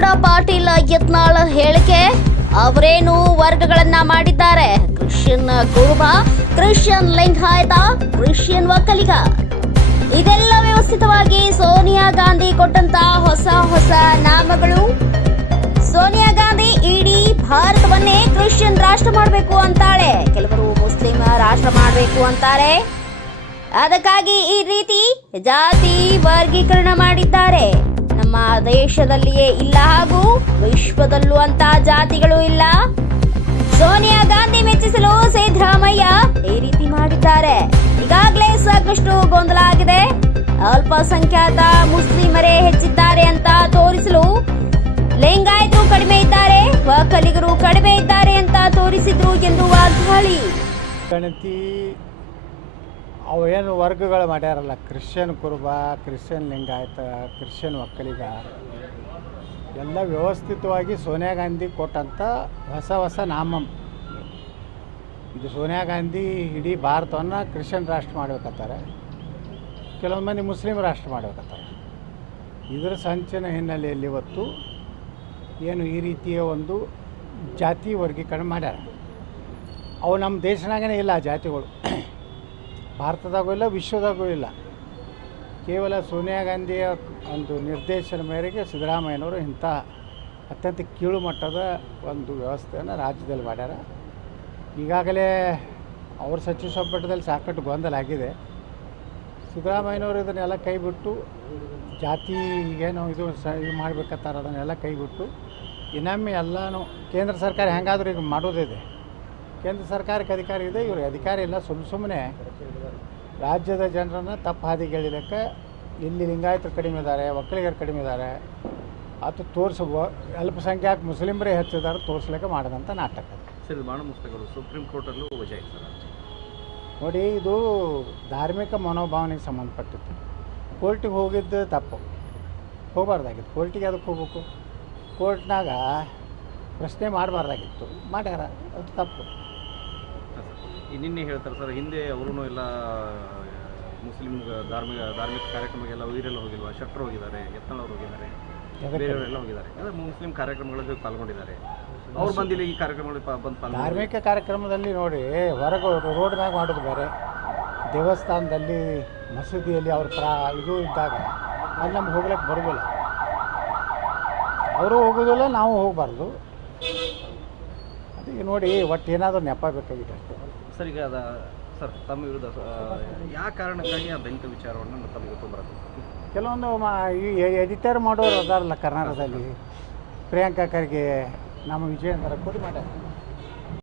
ಪಾಟೀಲ್ ಯತ್ನಾಳ್ ಹೇಳಿಕೆ, ಅವರೇನು ವರ್ಗಗಳನ್ನ ಮಾಡಿದ್ದಾರೆ. Christian Kuruba Christian Lingayat Christian Vokkaliga. ಇದೆಲ್ಲ ವ್ಯವಸ್ಥಿತವಾಗಿ ಸೋನಿಯಾ ಗಾಂಧಿ ಕೊಟ್ಟಂತ ಹೊಸ ಹೊಸ ನಾಮಗಳು. ಸೋನಿಯಾ ಗಾಂಧಿ ಇಡೀ ಭಾರತವನ್ನೇ ಕ್ರಿಶ್ಚಿಯನ್ ರಾಷ್ಟ್ರ ಮಾಡಬೇಕು ಅಂತಾಳೆ. ಕೆಲವರು ಮುಸ್ಲಿಂ ರಾಷ್ಟ್ರ ಮಾಡಬೇಕು ಅಂತಾರೆ. ಅದಕ್ಕಾಗಿ ಈ ರೀತಿ ಜಾತಿ ವರ್ಗೀಕರಣ ಮಾಡಿದ್ದಾರೆ. ನಮ್ಮ ದೇಶದಲ್ಲಿಯೇ ಇಲ್ಲ ಹಾಗೂ ವಿಶ್ವದಲ್ಲೂ ಅಂತ ಜಾತಿಗಳು ಇಲ್ಲ. ಸೋನಿಯಾ ಗಾಂಧಿ ಮೆಚ್ಚಿಸಲು ಸಿದ್ದರಾಮಯ್ಯ ಈ ರೀತಿ ಮಾಡಿದ್ದಾರೆ. ಈಗಾಗಲೇ ಸಾಕಷ್ಟು ಗೊಂದಲ ಆಗಿದೆ. ಅಲ್ಪಸಂಖ್ಯಾತ ಮುಸ್ಲಿಮರೇ ಹೆಚ್ಚಿದ್ದಾರೆ ಅಂತ ತೋರಿಸಲು ಲಿಂಗಾಯತರು ಕಡಿಮೆ ಇದ್ದಾರೆ, ಒಕ್ಕಲಿಗರು ಕಡಿಮೆ ಇದ್ದಾರೆ ಅಂತ ತೋರಿಸಿದ್ರು ಎಂದು ವಾಗ್ದಾಳಿ ಅವು ಏನು ವರ್ಗಗಳು ಮಾಡ್ಯಾರಲ್ಲ Christian Kuruba, Christian Lingayat, Christian Vokkaliga. ಎಲ್ಲ ವ್ಯವಸ್ಥಿತವಾಗಿ ಸೋನಿಯಾ ಗಾಂಧಿ ಕೊಟ್ಟಂಥ ಹೊಸ ಹೊಸ ನಾಮ ಇದು ಸೋನಿಯಾ ಗಾಂಧಿ ಇಡೀ ಭಾರತವನ್ನು ಕ್ರಿಶ್ಚಿಯನ್ ರಾಷ್ಟ್ರ ಮಾಡ್ಬೇಕತ್ತಾರೆ ಕೆಲವೊಂದು ಮಂದಿ ಮುಸ್ಲಿಂ ರಾಷ್ಟ್ರ ಮಾಡ್ಬೇಕತ್ತಾರೆ ಇದರ ಸಂಚಿನ ಹಿನ್ನೆಲೆಯಲ್ಲಿ ಇವತ್ತು ಏನು ಈ ರೀತಿಯ ಒಂದು ಜಾತಿ ವರ್ಗೀಕರಣ ಮಾಡ್ಯಾರ. ಅವು ನಮ್ಮ ದೇಶನಾಗೇ ಇಲ್ಲ ಆ ಜಾತಿಗಳು. ಭಾರತದಾಗೂ ಇಲ್ಲ, ವಿಶ್ವದಾಗೂ ಇಲ್ಲ. ಕೇವಲ ಸೋನಿಯಾ ಗಾಂಧಿಯ ಒಂದು ನಿರ್ದೇಶನ ಮೇರೆಗೆ ಸಿದ್ದರಾಮಯ್ಯನವರು ಇಂಥ ಅತ್ಯಂತ ಕೀಳು ಮಟ್ಟದ ಒಂದು ವ್ಯವಸ್ಥೆಯನ್ನು ರಾಜ್ಯದಲ್ಲಿ ಮಾಡ್ಯಾರ. ಈಗಾಗಲೇ ಅವ್ರ ಸಚಿವ ಸಂಪುಟದಲ್ಲಿ ಸಾಕಷ್ಟು ಗೊಂದಲ ಆಗಿದೆ. ಸಿದ್ದರಾಮಯ್ಯನವರು ಇದನ್ನೆಲ್ಲ ಕೈಬಿಟ್ಟು ಜಾತಿ ಏನು ಇದು ಸ ಇದು ಮಾಡಬೇಕಂತಾರೆ, ಅದನ್ನೆಲ್ಲ ಕೈಬಿಟ್ಟು ಇನ್ನೊಮ್ಮೆ ಎಲ್ಲನೂ ಕೇಂದ್ರ ಸರ್ಕಾರ ಹೆಂಗಾದರೂ ಈಗ ಮಾಡೋದಿದೆ ಕೇಂದ್ರ ಸರ್ಕಾರಕ್ಕೆ ಅಧಿಕಾರ ಇದೆ, ಇವ್ರಿಗೆ ಅಧಿಕಾರ ಇಲ್ಲ ಸುಮ್ಮ ಸುಮ್ಮನೆ ರಾಜ್ಯದ ಜನರನ್ನು ತಪ್ಪು ಹಾದಿಗೆ ಎಳಿಲಿಕ್ಕೆ ಇಲ್ಲಿ ಲಿಂಗಾಯತರು ಕಡಿಮೆ ಇದ್ದಾರೆ ಒಕ್ಕಲಿಗರು ಕಡಿಮೆ ಇದ್ದಾರೆ. ಅದು ತೋರಿಸುವ ಅಲ್ಪಸಂಖ್ಯಾತ ಮುಸ್ಲಿಮರೇ ಹೆಚ್ಚಿದ್ದಾರೆ ತೋರಿಸ್ಲಿಕ್ಕೆ ಮಾಡಿದಂಥ ನಾಟಕ ಸರ್ ಸುಪ್ರೀಂ ಕೋರ್ಟಲ್ಲೂ ವಜಾ ನೋಡಿ ಇದು ಧಾರ್ಮಿಕ ಮನೋಭಾವನೆಗೆ ಸಂಬಂಧಪಟ್ಟಿತ್ತು. ಕೋರ್ಟಿಗೆ ಹೋಗಿದ್ದು ತಪ್ಪು. ಹೋಗಬಾರ್ದಾಗಿತ್ತು. ಕೋರ್ಟಿಗೆ ಅದಕ್ಕೆ ಹೋಗ್ಬೇಕು? ಕೋರ್ಟ್ನಾಗ ಪ್ರಶ್ನೆ ಮಾಡಬಾರ್ದಾಗಿತ್ತು. ಮಾಡ್ಯಾರ ಅದು ತಪ್ಪು. ನಿನ್ನೆ ಹೇಳ್ತಾರೆ ಸರ್ ಹಿಂದೆ ಅವರೂ ಎಲ್ಲ ಮುಸ್ಲಿಂ ಧಾರ್ಮಿಕ ಧಾರ್ಮಿಕ ಕಾರ್ಯಕ್ರಮಕ್ಕೆಲ್ಲ ವೀರೆಲ್ಲ ಹೋಗಿಲ್ವಾ? ಶೆಟ್ರು ಹೋಗಿದ್ದಾರೆ ಎತ್ತನವ್ರು ಹೋಗಿದ್ದಾರೆ? ಬೇರೆಯವರೆಲ್ಲ ಹೋಗಿದ್ದಾರೆ. ಅಂದರೆ ಮುಸ್ಲಿಂ ಕಾರ್ಯಕ್ರಮಗಳಲ್ಲಿ ಪಾಲ್ಗೊಂಡಿದ್ದಾರೆ. ಅವ್ರು ಬಂದಿಲ್ಲ ಈ ಕಾರ್ಯಕ್ರಮಗಳಿಗೆ ಬಂದು ಧಾರ್ಮಿಕ ಕಾರ್ಯಕ್ರಮದಲ್ಲಿ ನೋಡಿ ಹೊರಗೆ ರೋಡ್ ಮ್ಯಾಗ ಮಾಡೋದು ಬೇರೆ. ದೇವಸ್ಥಾನದಲ್ಲಿ ಮಸೀದಿಯಲ್ಲಿ ಅವ್ರ ಪ್ರಾ ಇದು ಇದ್ದಾಗ ಅಲ್ಲಿ ನಮ್ಗೆ ಹೋಗ್ಲಿಕ್ಕೆ ಬರೋದಿಲ್ಲ. ಅವರು ಹೋಗೋದಿಲ್ಲ ನಾವು ಹೋಗಬಾರ್ದು. ಅದಕ್ಕೆ ನೋಡಿ ಒಟ್ಟು ಏನಾದರೂ ನೆಪ ಬೇಕಾಗಿತ್ತು ಅಷ್ಟೇ. ಸರ್ ಈಗ ಅದ ಸರ್, ತಮ್ಮ ವಿರುದ್ಧ ಯಾವ ಕಾರಣಕ್ಕಾಗಿ ಆ ಬೆಂಕಿ ವಿಚಾರವನ್ನು ತಮಗೆ ತೊಂಬರದು ಕೆಲವೊಂದು ಎಡಿಟರ್ ಮಾಡೋರು ಅದಾರಲ್ಲ ಕರ್ನಾಟಕದಲ್ಲಿ. ಪ್ರಿಯಾಂಕಾ ಖರ್ಗೆ ನಮ್ಮ ವಿಜಯೇಂದ್ರ ಕೊಡಿ ಮಾಡ್ಯಾರ